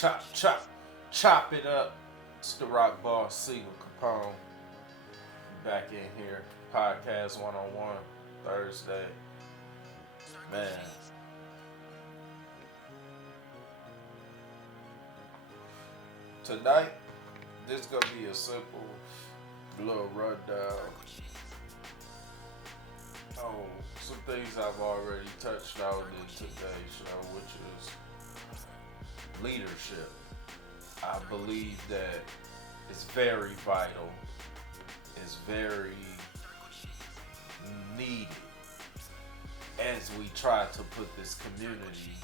Chop, chop, chop it up. It's the rock boss, SiegelCapone. Back in here. Podcast 101, Thursday. Man. Tonight, this gonna be a simple little rundown on some things I've already touched on in today's show, which is leadership. I believe that it's very vital, it's very needed as we try to put this community,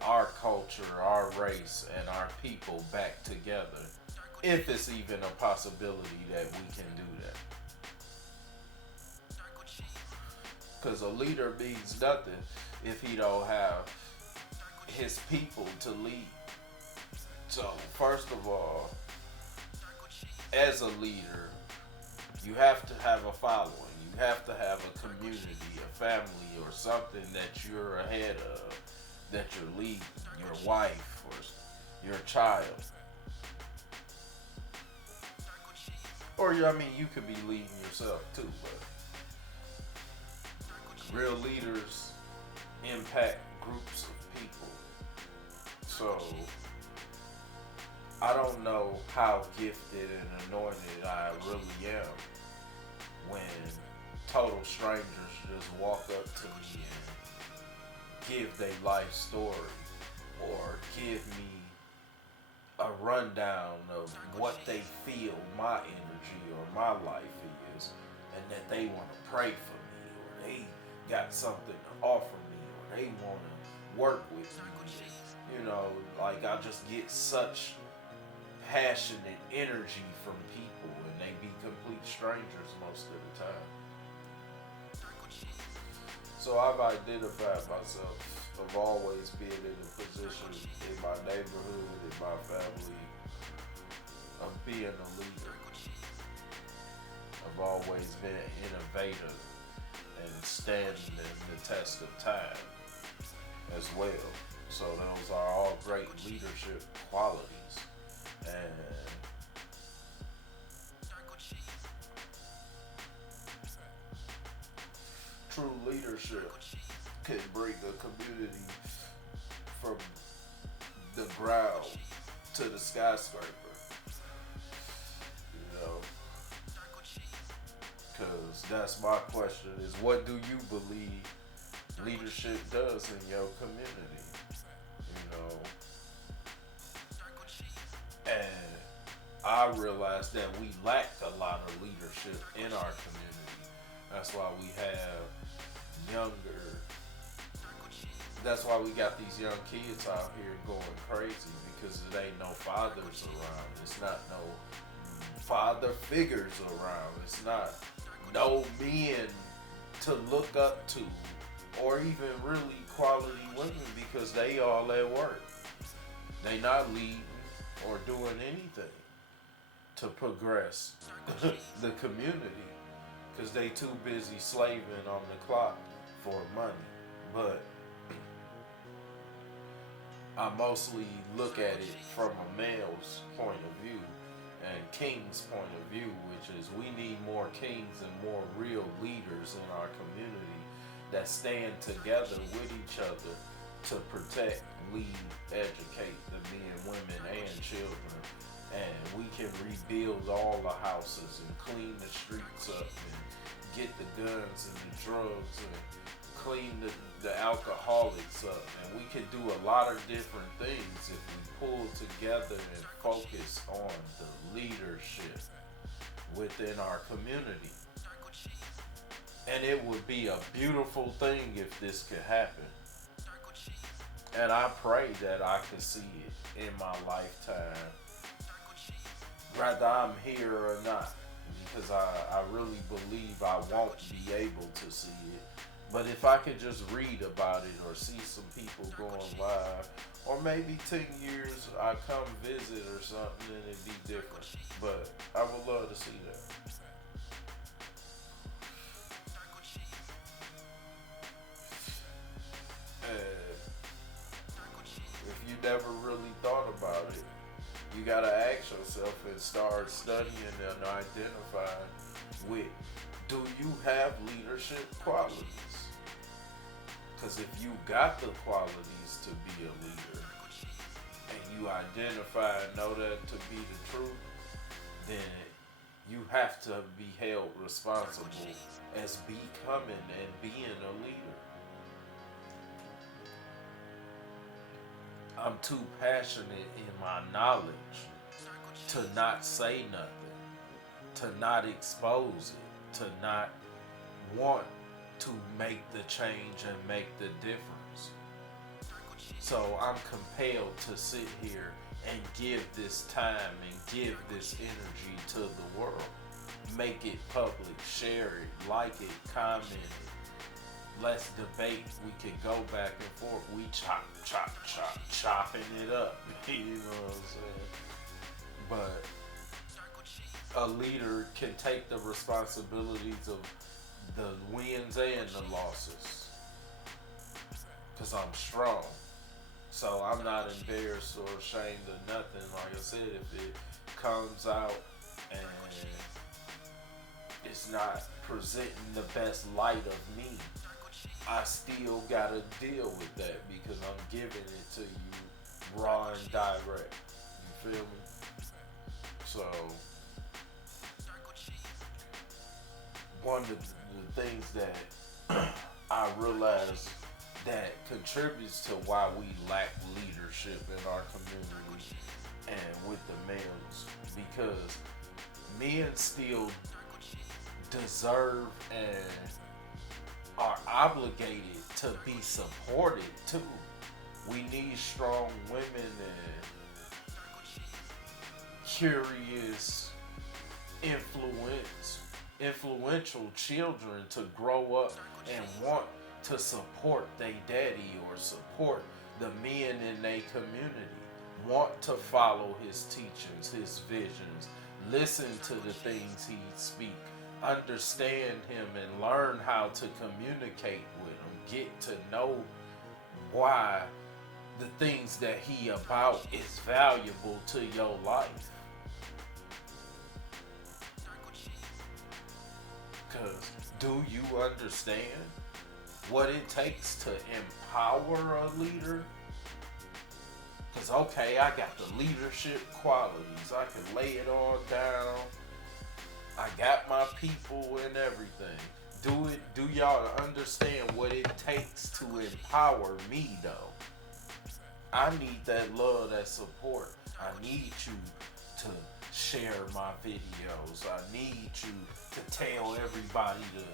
our culture, our race, and our people back together, if it's even a possibility that we can do that. Because a leader means nothing if he don't have his people to lead. So, first of all, as a leader, you have to have a following. You have to have a community, a family, or something that you're ahead of, that you're leading, your wife or your child. Or, you could be leading yourself too, but real leaders impact groups of people. So, I don't know how gifted and anointed I really am when total strangers just walk up to me and give their life story or give me a rundown of what they feel my energy or my life is, and that they want to pray for me, or they got something to offer me, or they want to work with me. I just get such passionate energy from people, and they be complete strangers most of the time. So I've identified myself of always being in a position in my neighborhood, in my family, of being a leader. I've always been an innovator and standing the test of time as well. So those are all great leadership qualities. And true leadership can bring a community from the ground to the skyscraper. Because that's my question, is what do you believe leadership does in your community? And I realized that we lack a lot of leadership in our community. That's why we have that's why we got these young kids out here going crazy, because it ain't no fathers around. It's not no father figures around. It's not no men to look up to, or even really quality women, because they all at work. They not leading or doing anything to progress the community, because they too busy slaving on the clock for money. But I mostly look at it from a male's point of view and king's point of view, which is we need more kings and more real leaders in our community that stand together with each other to protect, lead, educate the men, women, and children. And we can rebuild all the houses and clean the streets up and get the guns and the drugs and clean the alcoholics up. And we can do a lot of different things if we pull together and focus on the leadership within our community. And it would be a beautiful thing if this could happen. And I pray that I can see it in my lifetime, whether I'm here or not, because I really believe I won't be able to see it. But if I could just read about it or see some people going live, or maybe 10 years I come visit or something, then it'd be different. But I would love to see that. you never really thought about it. You gotta ask yourself and start studying and identifying with, do you have leadership qualities? Because if you got the qualities to be a leader, and you identify and know that to be the truth, then you have to be held responsible as becoming and being a leader. I'm too passionate in my knowledge to not say nothing, to not expose it, to not want to make the change and make the difference. So I'm compelled to sit here and give this time and give this energy to the world. Make it public, share it, like it, comment it. Let's debate. We can go back and forth. We chopping it up. You know what I'm saying? But a leader can take the responsibilities of the wins and the losses. Because I'm strong. So I'm not embarrassed or ashamed of nothing. Like I said, if it comes out and it's not presenting the best light of me, I still gotta deal with that because I'm giving it to you raw and direct. You feel me? So one of the things that I realized that contributes to why we lack leadership in our community and with the males, because men still deserve and are obligated to be supported too. We need strong women and curious, influential children to grow up and want to support their daddy or support the men in their community, want to follow his teachings, his visions, listen to the things he speaks, understand him and learn how to communicate with him, get to know why the things that he about is valuable to your life. Because do you understand what it takes to empower a leader? Because okay, I got the leadership qualities, I can lay it all down, I got my people and everything. Do y'all understand what it takes to empower me though? I need that love, that support. I need you to share my videos. I need you to tell everybody to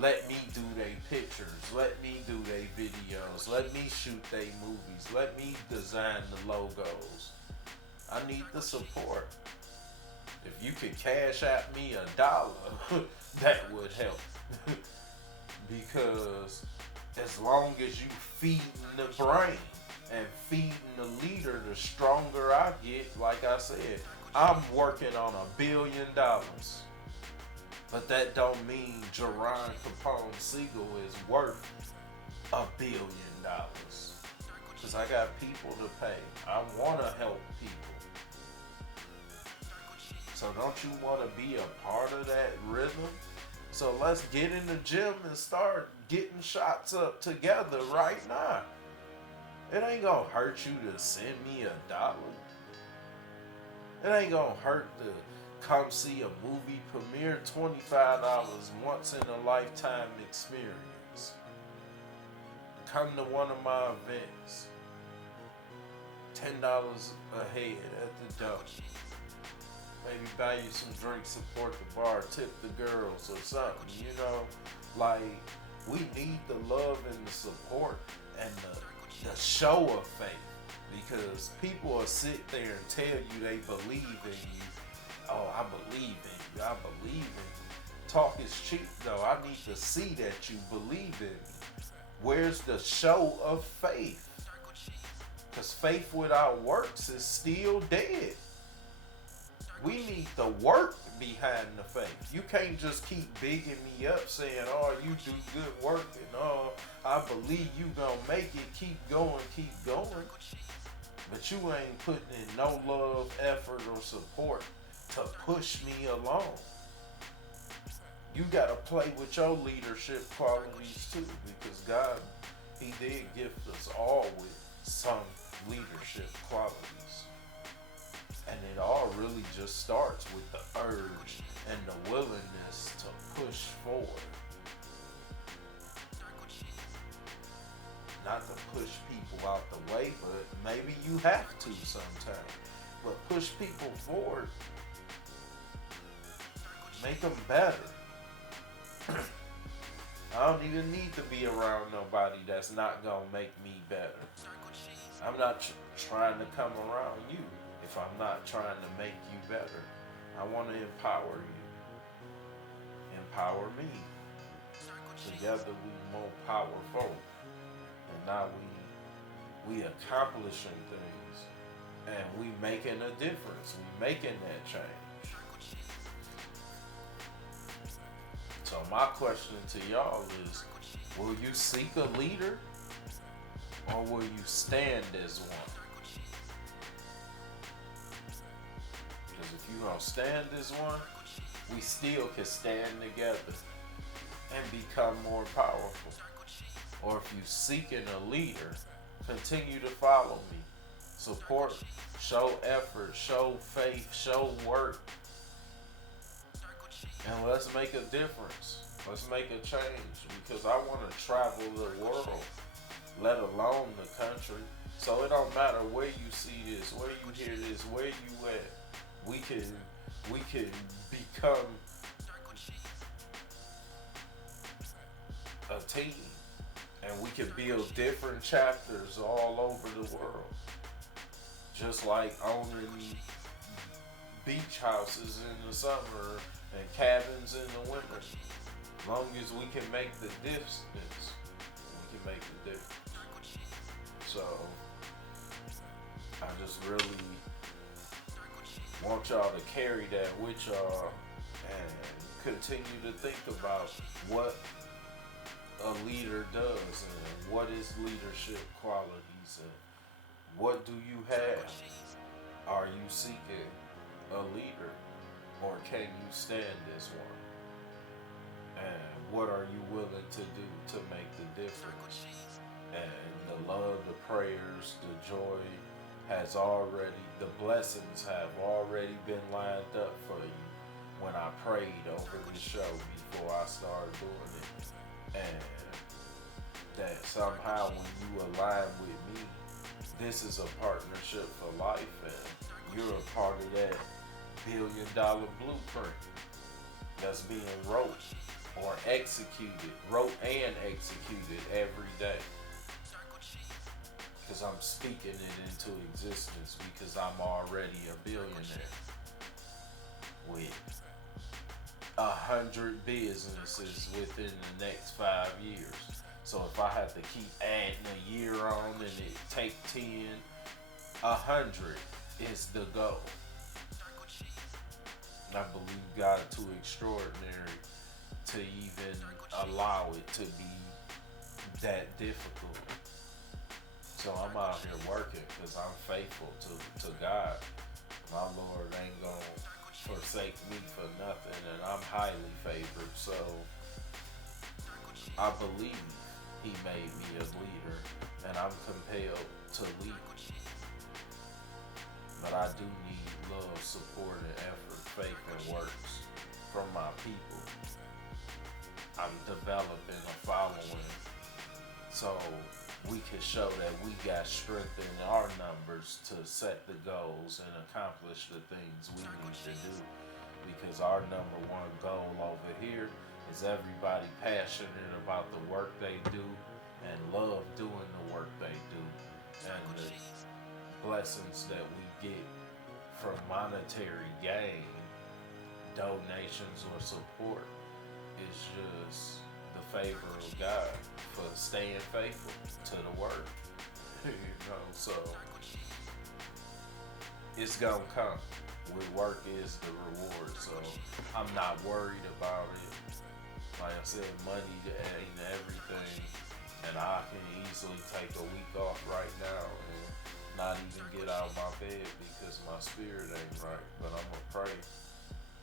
let me do their pictures, let me do their videos, let me shoot their movies, let me design the logos. I need the support. If you could cash at me $1, that would help. Because as long as you feeding the brain and feeding the leader, the stronger I get. Like I said, I'm working on $1 billion. But that don't mean Jerron Capone Siegel is worth $1 billion. Because I got people to pay. I want to help people. So don't you want to be a part of that rhythm? So let's get in the gym and start getting shots up together right now. It ain't gonna hurt you to send me $1. It ain't gonna hurt to come see a movie premiere, $25 once in a lifetime experience. Come to one of my events. $10 a head at the door. Maybe buy you some drinks, support the bar, tip the girls or something, you know? Like, we need the love and the support and the show of faith. Because people will sit there and tell you they believe in you. Oh, I believe in you. I believe in you. Talk is cheap, though. I need to see that you believe in me. Where's the show of faith? Because faith without works is still dead. We need the work behind the faith. You can't just keep bigging me up saying, oh, you do good work and oh, I believe you gonna make it. Keep going, keep going. but you ain't putting in no love, effort, or support to push me along. You gotta play with your leadership qualities too, because God, He did gift us all with some leadership qualities. And it all really just starts with the urge and the willingness to push forward. Not to push people out the way, but maybe you have to sometimes. But push people forward. Make them better. I don't even need to be around nobody that's not gonna make me better. I'm not trying to come around you if I'm not trying to make you better. I want to empower you. Empower me. Together we more powerful. And now we accomplishing things. And we making a difference. We making that change. So my question to y'all is, will you seek a leader or will you stand as one? Because if you gonna stand as one, we still can stand together and become more powerful. Or if you seeking a leader, continue to follow me. Support, show effort, show faith, show work. And let's make a difference. Let's make a change, because I want to travel the world, let alone the country. So it don't matter where you see this, where you hear this, where you at. We can become a team, and we can build different chapters all over the world. Just like owning beach houses in the summer and cabins in the winter. As long as we can make the distance, we can make the difference. So I just really want y'all to carry that with y'all and continue to think about what a leader does and what is leadership qualities and what do you have. Are you seeking a leader, or can you stand as one? And what are you willing to do to make the difference? And the love, the prayers, the joy the blessings have already been lined up for you when I prayed over the show before I started doing it. And that somehow when you align with me, this is a partnership for life, and you're a part of that $1 billion blueprint that's being wrote and executed every day. Because I'm speaking it into existence, because I'm already a billionaire with 100 businesses within the next 5 years. So if I have to keep adding a year on and it take 10, 100 is the goal. And I believe God too extraordinary to even allow it to be that difficult. So I'm out here working because I'm faithful to God. My Lord ain't gonna forsake me for nothing, and I'm highly favored. So I believe He made me a leader, and I'm compelled to lead. But I do need love, support, and effort, faith, and works from my people. I'm developing a following so we can show that we got strength in our numbers to set the goals and accomplish the things we need to do. Because our number one goal over here is everybody passionate about the work they do and love doing the work they do. And the blessings that we get from monetary gain, donations, or support is just the favor of God for staying faithful to the word. So it's gonna come. With work is the reward. So I'm not worried about it. Like I said, money ain't everything, and I can easily take a week off right now and not even get out of my bed because my spirit ain't right. But I'm gonna pray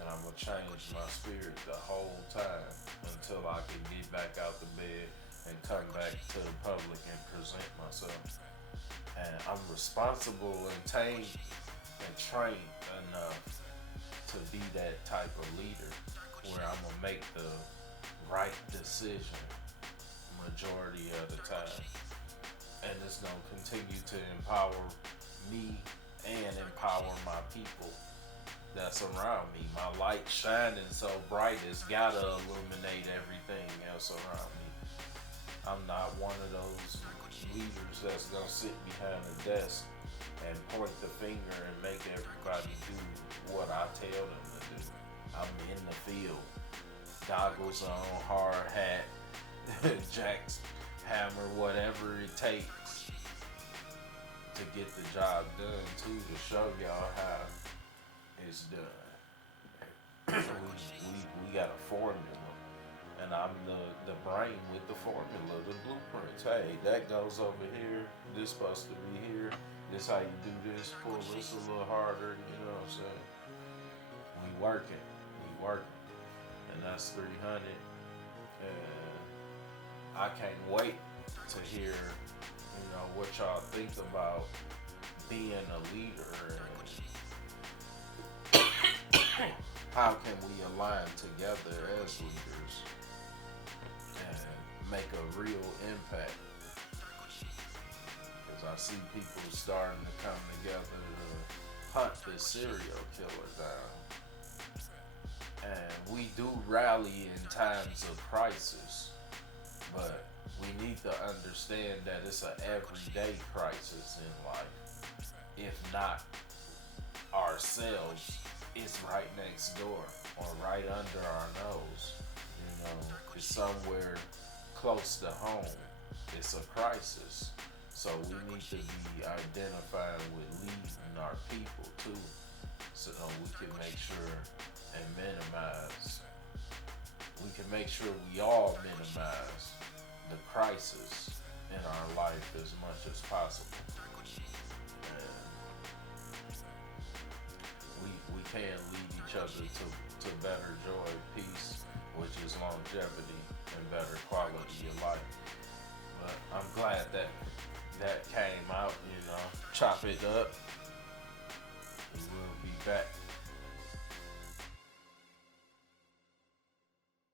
and I'm gonna change my spirit the whole time until I can get back out the bed and come back to the public and present myself. And I'm responsible and tamed and trained enough to be that type of leader where I'm gonna make the right decision majority of the time. And it's gonna continue to empower me and empower my people that's around me. My light shining so bright it's gotta illuminate everything else around me. I'm not one of those leaders that's gonna sit behind a desk and point the finger and make everybody do what I tell them to do. I'm in the field, goggles on, hard hat, jacks, hammer, whatever it takes to get the job done too, to show y'all how it's done. we got a formula, and I'm the brain with the formula, the blueprints. Hey, that goes over here. This supposed to be here. This how you do this. Pull this a little harder. You know what I'm saying? We working, and that's 300. And I can't wait to hear, what y'all think about being a leader and how can we align together as leaders and make a real impact. Because I see people starting to come together to hunt this serial killer down. And we do rally in times of crisis, but we need to understand that it's an everyday crisis in life. If not ourselves, it's right next door or right under our nose. It's somewhere close to home. It's a crisis. So we need to be identifying with leading our people too, so we can make sure and minimize. We can make sure we all minimize the crisis in our life as much as possible. And we can lead each other to better joy, peace, which is longevity and better quality of life. But I'm glad that came out, chop it up,